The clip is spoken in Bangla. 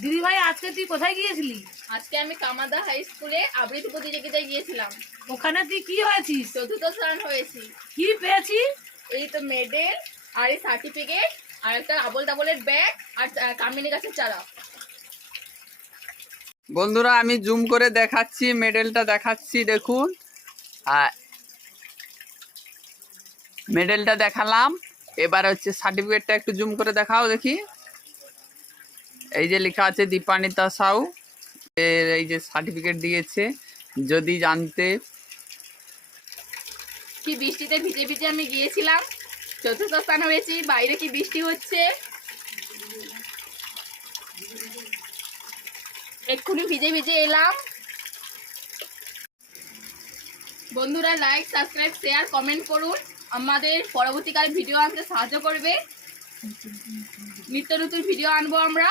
দিদি ভাই আজকে তুই কোথায় গিয়েছিলি? আজকে আমি কামাদা হাই স্কুলে আবৃত্তি প্রতিযোগিতায় গিয়েছিলাম। ওখানে তুই কি হয়েছিস? চতুর্থ স্থান হয়েছি। কি পেয়েছিস? এই তো মেডেল আর এই সার্টিফিকেট আর একটা আবল তাবলের ব্যাগ আর কামিনী গাছের চারা। বন্ধুরা আমি জুম করে দেখাচ্ছি, মেডেলটা দেখাচ্ছি, দেখুন। মেডেলটা দেখালাম, এবার হচ্ছে সার্টিফিকেটটা একটু জুম করে দেখাও দেখি। এই যে লেখা আছে দীপানিতা সাউ, এর এই যে সার্টিফিকেট দিয়েছে। যদি জানতে কি বৃষ্টিতে ভিজে ভিজে আমি গিয়েছিলাম, চতুর্থ স্থান হয়েছি। বাইরে কি বৃষ্টি হচ্ছে, এক্ষুনি ভিজে ভিজে এলাম। বন্ধুরা লাইক, সাবস্ক্রাইব, শেয়ার, কমেন্ট করুন, আমাদের পরবর্তীকালে ভিডিও আনতে সাহায্য করবে। নিত্য নতুন ভিডিও আনবো আমরা।